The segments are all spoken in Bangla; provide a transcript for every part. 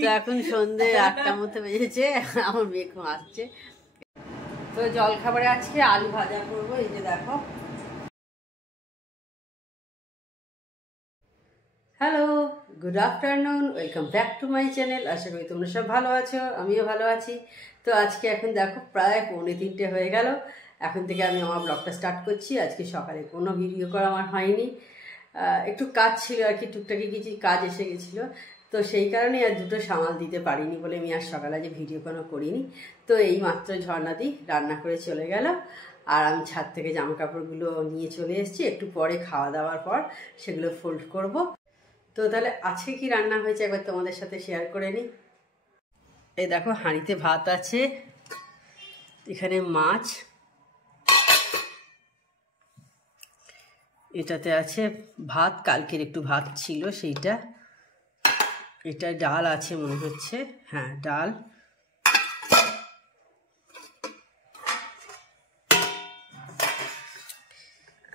তো এখন সন্ধে 8টার মতো বেজেছে, আমার মেয়ে আসছে। তো জল খাবারে আজকে আলু ভাজা করবো। এই যে দেখো। Hello, good afternoon, welcome back to my channel. আশা করি তোমরা সব ভালো আছো, আমিও ভালো আছি। তো আজকে এখন দেখো প্রায় 2:45 হয়ে গেল। এখন থেকে আমি আমার ব্লগটা স্টার্ট করছি। আজকে সকালে কোনো ভিডিও করা আমার হয়নি, একটু কাজ ছিল আর কি, টুকটাকি কিছু কাজ এসে গেছিলো। তো সেই কারণে আর দুটো সামাল দিতে পারিনি বলে আমি আর সকালে যে ভিডিও কোনো করিনি। তো এই মাত্র ঝর্ণাদি রান্না করে চলে গেল, আর আমি ছাদ থেকে জামা কাপড়গুলো নিয়ে চলে এসেছি। একটু পরে খাওয়া দাওয়ার পর সেগুলো ফোল্ড করব। তো তাহলে আজকে কি রান্না হয়েছে একবার তোমাদের সাথে শেয়ার করে নিই। এই দেখো, হাঁড়িতে ভাত আছে, এখানে মাছ, এটাতে আছে ভাত, কালকের একটু ভাত ছিল সেইটা, এটা ডাল আছে মনে হচ্ছে, হ্যাঁ ডাল,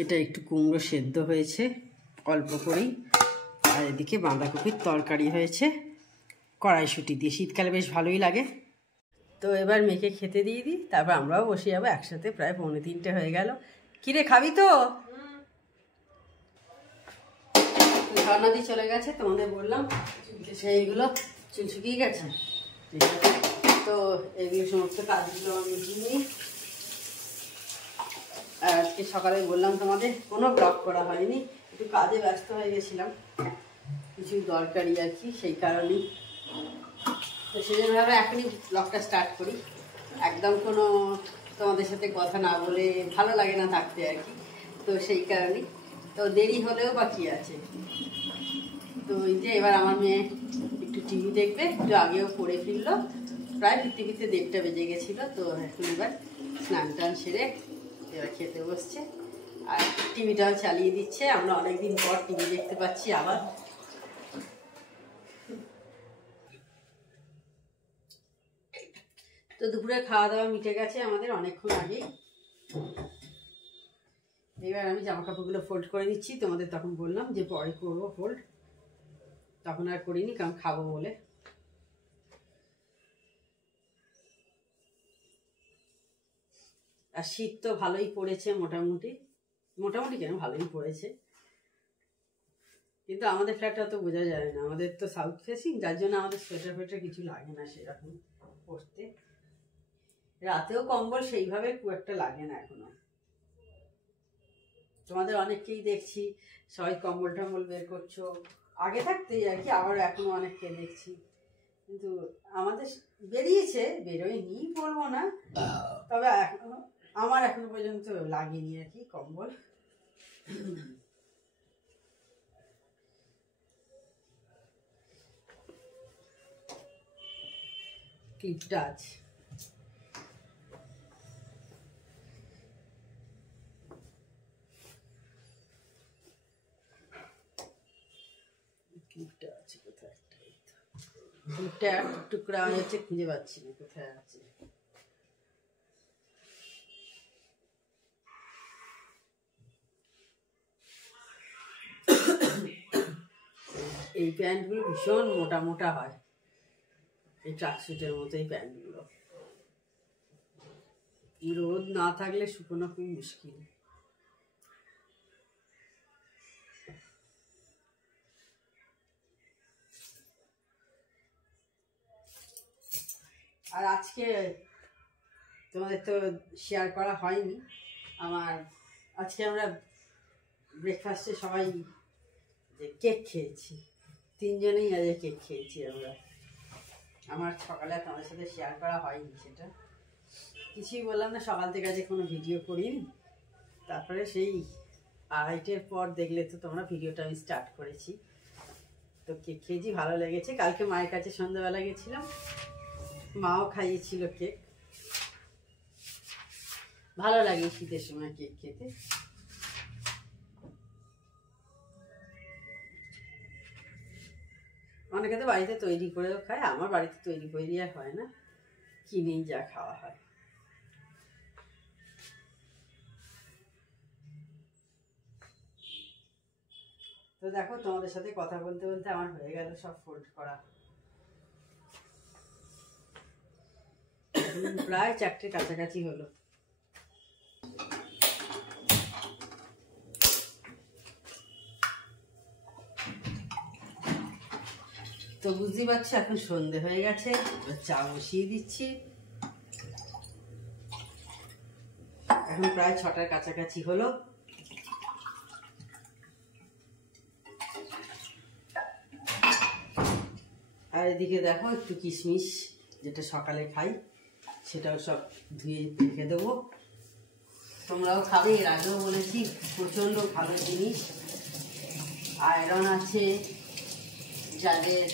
এটা একটু কুমড়ো সেদ্ধ হয়েছে অল্প করেই, আর এদিকে বাঁধাকপির তরকারি হয়েছে কড়াইশুঁটি দিয়ে, শীতকালে বেশ ভালোই লাগে। তো এবার মেয়েকে খেতে দিয়ে দিই, তারপর আমরাও বসে যাবো একসাথে। প্রায় 2:45 হয়ে গেল। কিরে খাবি তো? ঝর্ণা দিয়ে চলে গেছে, তোমাদের বললাম সেইগুলো চুল শুকিয়ে গেছে। তো এইগুলো সমস্ত কাজগুলো আমি মিটিয়ে নিই। আর আজকে সকালে বললাম তোমাদের কোনো ব্লগ করা হয়নি, একটু কাজে ব্যস্ত হয়ে গেছিলাম, কিছু দরকারি আর কি, সেই কারণেই। তো সেই জন্য ভাবে এখনই ব্লগটা স্টার্ট করি। একদম কোনো তোমাদের সাথে কথা না বলে ভালো লাগে না থাকতে আর কি, তো সেই কারণেই। তো দেরি হলেও বা কী আছে। তো এই যে এবার আমার মেয়ে একটু টিভি দেখবে, একটু আগেও পড়ে ফিরলো, প্রায় ফিরতে ফিরতে 1:30টা বেজে গেছিলো। তো এখন এবার স্নান টান সেরে এবার খেতে বসছে, আর টিভিটাও চালিয়ে দিচ্ছে। আমরা অনেকদিন পর টিভি দেখতে পাচ্ছি আবার। তো দুপুরে খাওয়া দাওয়া মিটে গেছে আমাদের অনেকক্ষণ আগেই। এবার আমি জামা কাপড়গুলো ফোল্ড করে নিচ্ছি। তোমাদের তখন বললাম যে পরে করবো ফোল্ড, তখন আর করিনি কারণ খাবো বলে। আর শীত তো ভালোই পড়েছে, মোটামুটি মোটামুটি কেন ভালোই পড়েছে, কিন্তু আমাদের ফ্ল্যাটটা তো বোঝা যায় না, আমাদের তো সাউথ ফেসিং, যার জন্য আমাদের সোয়েটার ফোয়েটার কিছু লাগে না সেরকম পরতে। রাতেও কম্বল সেইভাবে খুব একটা লাগে না এখনো। তোমাদের অনেককেই দেখছি সবাই কম্বল টম্বল বের করছো আগে থাকতেই আর কি, আবার এখনো অনেককে দেখছি, কিন্তু আমাদের বেরিয়েছে, বেরোয়নি বলবো না, তবে আমার এখনো পর্যন্ত লাগেনি আর কি কম্বল। ক্লিপটা আছে, ক্লিপটা আছে কোথায়, ক্লিপটা টুকরা হচ্ছে, খুঁজে পাচ্ছি না কোথায় আছে। এই প্যান্টগুলো ভীষণ মোটা মোটা হয়, এই ট্রাকস্যুটের মতো এই প্যান্টগুলো, রোদ না থাকলে শুকনো খুব মুশকিল। আর আজকে তোমাদের তো শেয়ার করা হয়নি আমার, আজকে আমরা ব্রেকফাস্টে সবাই যে কেক খেয়েছি, 3জনেই আজকে কেক খেয়েছি আমরা। আমার সকালে তোমাদের সাথে শেয়ার করা হয়নি, সেটা কিছুই বললাম না, সকাল থেকে আজকে কোনো ভিডিও করিনি। তারপরে সেই 2:30টার পর দেখলে তো তোমরা ভিডিওটা আমি স্টার্ট করেছি। তো কেক খেয়েছি, ভালো লেগেছে। কালকে মায়ের কাছে সন্ধ্যাবেলা গেছিলাম, মাও খাইয়েছিল কেক, ভালো লাগে শীতের সময় কেক খেতে। অনেকে তো বাড়িতে তৈরি করেও খায়, আমার বাড়িতে তৈরি করে আর হয় না, কিনেই যা খাওয়া হয়। তো দেখো, তোমাদের সাথে কথা বলতে বলতে আমার হয়ে গেল সব ফোল্ড করা। প্রায় 4টের কাছাকাছি হলো। তো বুঝতেই পারছি এখন সন্ধে হয়ে গেছে, চা বসিয়ে দিচ্ছি। এখন প্রায় 6টার কাছাকাছি হলো। আর এদিকে দেখো একটু কিশমিশ যেটা সকালে খাই সেটাও সব ধুয়ে রেখে দেবো। তোমরাও খাবে, এর আগেও বলেছি প্রচণ্ড ভালো জিনিস, আয়রন আছে। যাদের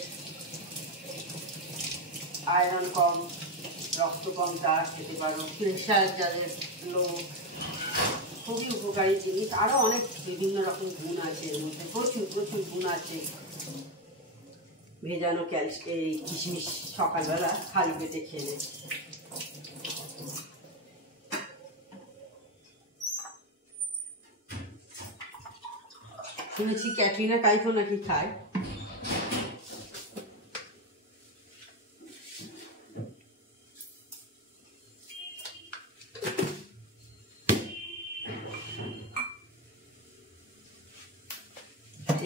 আয়রন কম, রক্ত কম তারা খেতে পারো। প্রেশার যাদের লো, খুবই উপকারী জিনিস। আরও অনেক বিভিন্ন রকম গুণ আছে এর মধ্যে, প্রচুর প্রচুর গুণ আছে। ভেজানো এই কিশমিশ সকালবেলা খালি পেটে খেলে। শুনেছি ক্যাটরিনা কাইফও নাকি খায়।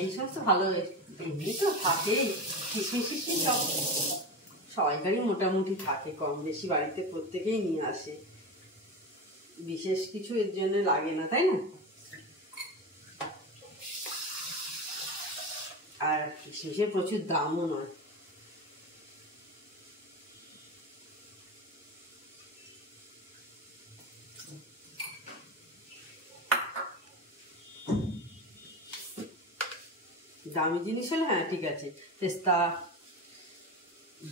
এই সমস্ত ভালো এমনি তো থাকেই, কিশমিশ সব সবাইকারই মোটামুটি থাকে, কম বেশি বাড়িতে প্রত্যেকেই নিয়ে আসে, বিশেষ কিছু এর জন্য লাগে না, তাই না? আর কিশমিশের প্রচুর দামও নয়। দামি জিনিস হলে হ্যাঁ ঠিক আছে, পেস্তা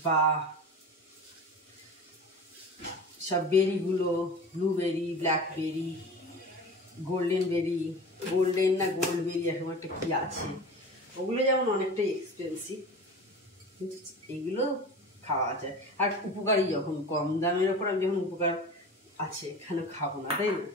বা সব বেরিগুলো, blueberry, blackberry, golden berry, golden না গোল্ডবেরি এখন একটা কি আছে, ওগুলো যেমন অনেকটাই এক্সপেন্সিভ, কিন্তু এগুলো খাওয়া যায়। আর উপকারী যখন, কম দামের ওপর আমি যখন উপকার আছে এখানে খাবো না, তাই না?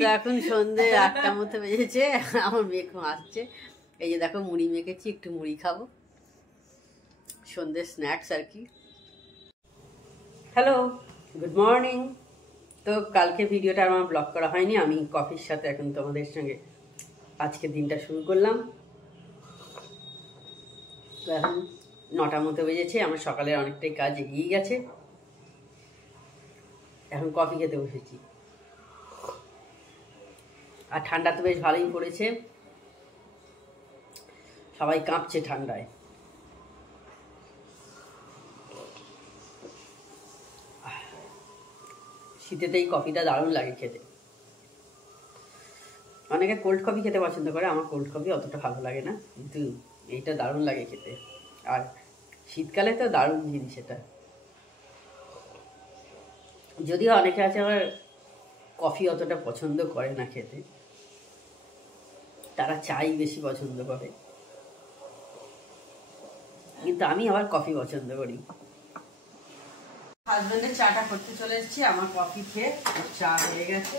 তো এখন সন্ধ্যে 8টার মতো বেজেছে, আমার মেয়ে আসছে। এই যে দেখো মুড়ি মেখেছি, একটু মুড়ি খাবো, সন্ধ্যে স্ন্যাক্স আর কি। Hello, good morning. তো কালকে ভিডিওটা আমার ব্লগ করা হয়নি, আমি কফির সাথে এখন তোমাদের সঙ্গে আজকে দিনটা শুরু করলাম। তো এখন 9টার মতো বেজেছে, আমার সকালের অনেকটাই কাজ এগিয়ে গেছে, এখন কফি খেতে বসেছি। আর ঠান্ডা তো বেশ ভালোই পড়েছে, সবাই কাঁপছে ঠান্ডায়। শীতেতেই কফিটা দারুণ লাগে খেতে। অনেকে কোল্ড কফি খেতে পছন্দ করে, আমার কোল্ড কফি অতটা ভালো লাগে না, কিন্তু এইটা দারুণ লাগে খেতে। আর শীতকালে তো দারুণ জিনিস এটা। যদিও অনেকে আছে আবার কফি অতটা পছন্দ করে না খেতে, তারা চাই বেশি পছন্দ করে, কিন্তু আমি আবার কফি পছন্দ করি। হাজবেন্ডের চাটা করতে চলে এসেছি, আমার কফি খেয়ে চা হয়ে গেছে,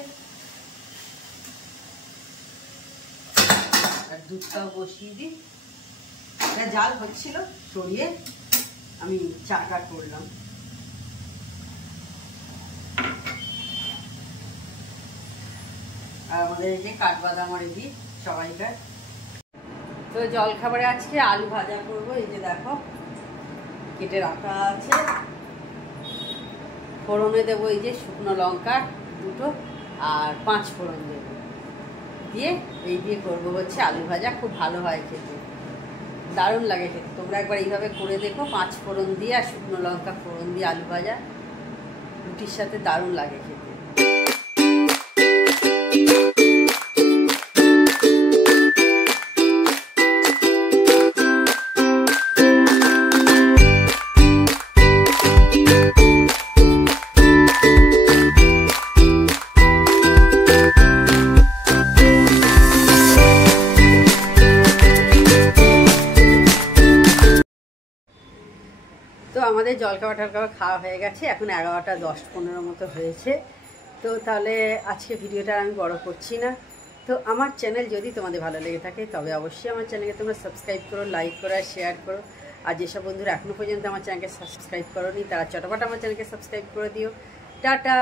আর দুধটাও বসিয়ে দিই। এটা জাল হচ্ছিল, সরিয়ে আমি চাটা করলাম। আর আমাদের এই যে কাঠবাদাম রেডি সবাইকার। তো জলখাবারে আজকে আলু ভাজা করবো, এই যে দেখো কেটে রাখা আছে। ফোড়নে দেবো এই যে শুকনো লঙ্কা 2টো আর 5 ফোড়ন দেবো, দিয়ে এই দিয়ে করবো হচ্ছে আলু ভাজা। খুব ভালো হয় খেতে, দারুণ লাগে খেতে। তোমরা একবার এইভাবে করে দেখো, 5 ফোড়ন দিয়ে আর শুকনো লঙ্কা ফোড়ন দিয়ে আলু ভাজা, রুটির সাথে দারুণ লাগে খেতে। তো আমাদের জলখাবার খাওয়া হয়ে গেছে, এখন 11টা 10-15 মতো হয়েছে। তো তাহলে আজকে ভিডিওটা আমি বড় করছি না, তো আমার চ্যানেল যদি তোমাদের ভালো লেগে থাকে তবে অবশ্যই আমার চ্যানেলকে তোমরা সাবস্ক্রাইব করো, লাইক করো আর শেয়ার করো। আর যেসব বন্ধুরা এখনও পর্যন্ত আমার চ্যানেলকে সাবস্ক্রাইব করোনি তারা চটপট আমার চ্যানেলকে সাবস্ক্রাইব করে দিও। টাটা।